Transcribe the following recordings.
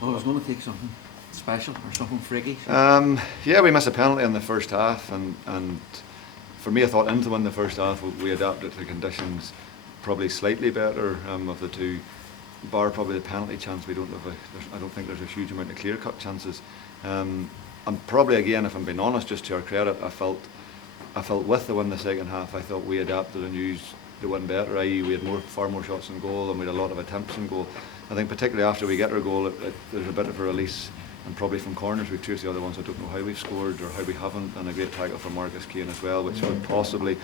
Well, I was going to take something special or something freaky. Yeah, we missed a penalty in the first half, and for me, I thought into win the first half, we adapted to the conditions probably slightly better of the two. Bar probably the penalty chance, I don't think there's a huge amount of clear-cut chances. And probably again, if I'm being honest, just to our credit, I felt with the win the second half, I thought we adapted and used the win better, i.e. we had far more shots on goal and we had a lot of attempts on goal. I think particularly after we get our goal, there's a bit of a release, and probably from corners we've chased the other ones. I don't know how we've scored or how we haven't, and a great tackle from Oran Kearney as well, which would possibly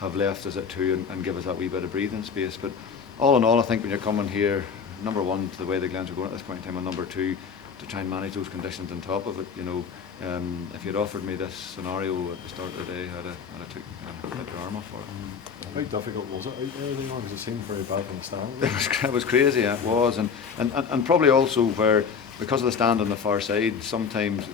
have left us at 2 and give us that wee bit of breathing space. But all in all, I think when you're coming here, number one, to the way the Glens are going at this point in time, and number two, to try and manage those conditions on top of it, if you'd offered me this scenario at the start of the day, I'd have took the arm off for it. How difficult was it out there? Because it seemed very bad from the stand. It was crazy, it was, and probably also where, because of the stand on the far side, sometimes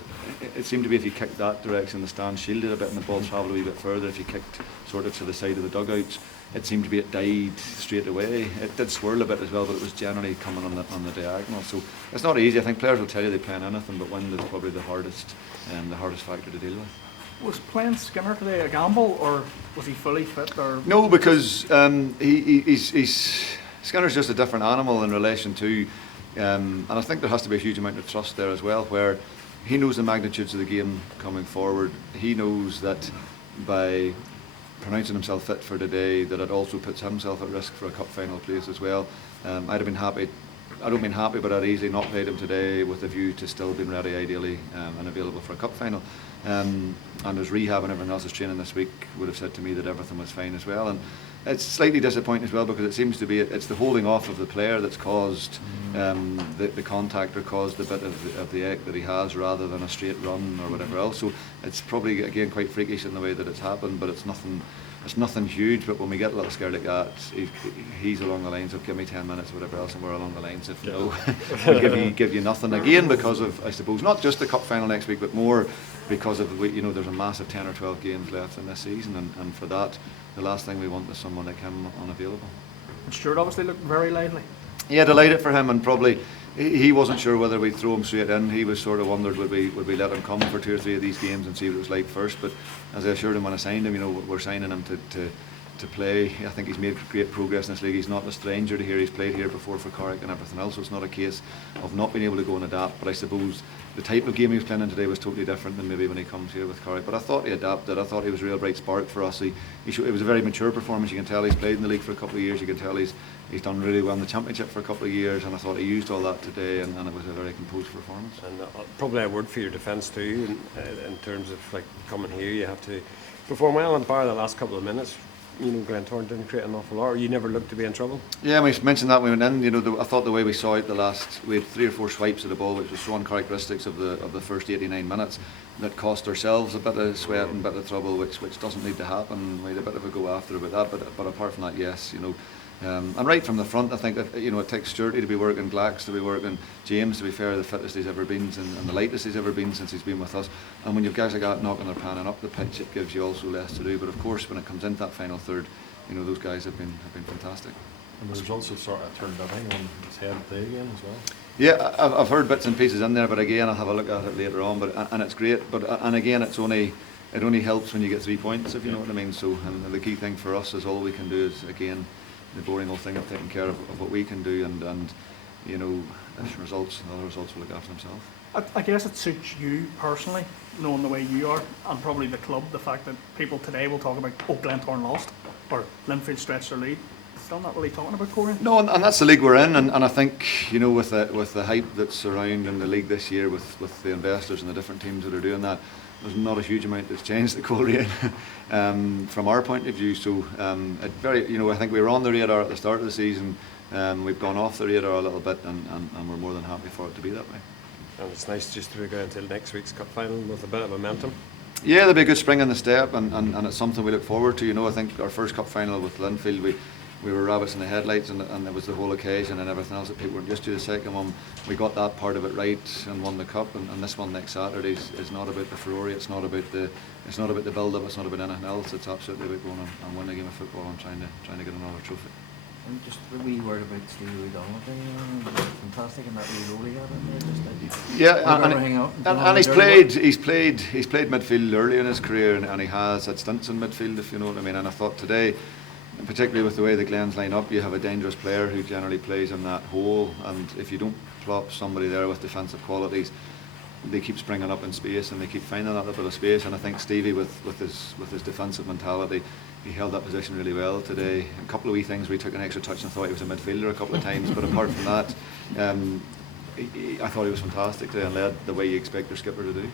it seemed to be if you kicked that direction, the stand shielded a bit and the ball travelled a wee bit further. If you kicked sort of to the side of the dugouts, it seemed to be it died straight away. It did swirl a bit as well, but it was generally coming on the diagonal. So it's not easy. I think players will tell you they play on anything, but wind is probably the hardest factor to deal with. Was playing Skinner today a gamble, or was he fully fit? Or no, because Skinner's just a different animal in relation to, and I think there has to be a huge amount of trust there as well, where he knows the magnitudes of the game coming forward. He knows that by pronouncing himself fit for today, that it also puts himself at risk for a cup final place as well. I'd have been happy. I don't mean happy, but I'd easily not played him today with a view to still being ready, ideally, and available for a cup final. And his rehab and everything else, his training this week would have said to me that everything was fine as well. And it's slightly disappointing as well, because it seems to be it's the holding off of the player that's caused the contact, or caused the bit of the ache that he has, rather than a straight run or whatever else. So it's probably again quite freakish in the way that it's happened, but it's nothing huge. But when we get a little scared like that, he's along the lines of give me 10 minutes or whatever else, and we're along the lines of no, we'll give you nothing again, because of, I suppose, not just the cup final next week, but more because of there's a massive 10 or 12 games left in this season, and for that, the last thing we want is someone like him unavailable. Stuart obviously looked very lively. Yeah, delighted for him, and probably he wasn't sure whether we'd throw him straight in. He was sort of wondered would we let him come for 2 or 3 of these games and see what it was like first. But as I assured him when I signed him, we're signing him to play. I think he's made great progress in this league. He's not a stranger to here. He's played here before for Cork and everything else, so it's not a case of not being able to go and adapt. But I suppose the type of game he was playing in today was totally different than maybe when he comes here with Cork. But I thought he adapted. I thought he was a real bright spark for us. It was a very mature performance. You can tell he's played in the league for a couple of years. You can tell he's done really well in the Championship for a couple of years, and I thought he used all that today, and it was a very composed performance. And probably a word for your defence too, in terms of like coming here, you have to perform well, and bar the last couple of minutes. Glentoran didn't create an awful lot, or you never looked to be in trouble. Yeah, we mentioned that when we went in. I thought the way we saw it we had 3 or 4 swipes of the ball, which was so uncharacteristics of the first 89 minutes, that cost ourselves a bit of sweat and a bit of trouble, which doesn't need to happen. We had a bit of a go after with that, but apart from that, yes, and right from the front, I think that, it takes Stuarty to be working, Glacks to be working, James, to be fair, the fittest he's ever been and the lightest he's ever been since he's been with us. And when you've guys like that knocking their panning up the pitch, it gives you also less to do. But of course, when it comes into that final third, those guys have been fantastic. And the results have sort of turned everything on its head today again as well. Yeah, I've heard bits and pieces in there, but again, I'll have a look at it later on. And it's great. But and again, it only helps when you get 3 points, if you know what I mean. So, and the key thing for us is all we can do is, again, the boring old thing of taking care of what we can do, and if results, and other results will look after themselves. I guess it suits you personally, knowing the way you are, and probably the club, the fact that people today will talk about, Glentoran lost, or Linfield stretched their lead. Still not really talking about Coleraine. No, and that's the league we're in, and I think, with the hype that's surrounding the league this year, with the investors and the different teams that are doing that, there's not a huge amount that's changed at Coleraine from our point of view. So I think we were on the radar at the start of the season. We've gone off the radar a little bit, and we're more than happy for it to be that way. And it's nice just to be going until next week's cup final with a bit of momentum. Yeah, there'll be a good spring in the step, and it's something we look forward to. I think our first cup final with Linfield, we were rabbits in the headlights, and there was the whole occasion and everything else that people weren't used to. The second one, we got that part of it right and won the cup, and this one next Saturday is not about the furore. It's not about the build up. It's not about anything else. It's absolutely about going and winning a game of football and trying to get another trophy. And just a wee word about Stevie O'Donnell, fantastic in that wee role he had in there. Yeah, Wherever hang out and he's played midfield early in his career, and he has had stints in midfield, if you know what I mean. And I thought today, particularly with the way the Glens line up, you have a dangerous player who generally plays in that hole, and if you don't plop somebody there with defensive qualities, they keep springing up in space and they keep finding that little bit of space. And I think Stevie, with his defensive mentality, he held that position really well today. A couple of wee things where he took an extra touch and thought he was a midfielder a couple of times, but apart from that, I thought he was fantastic today and led the way you expect your skipper to do.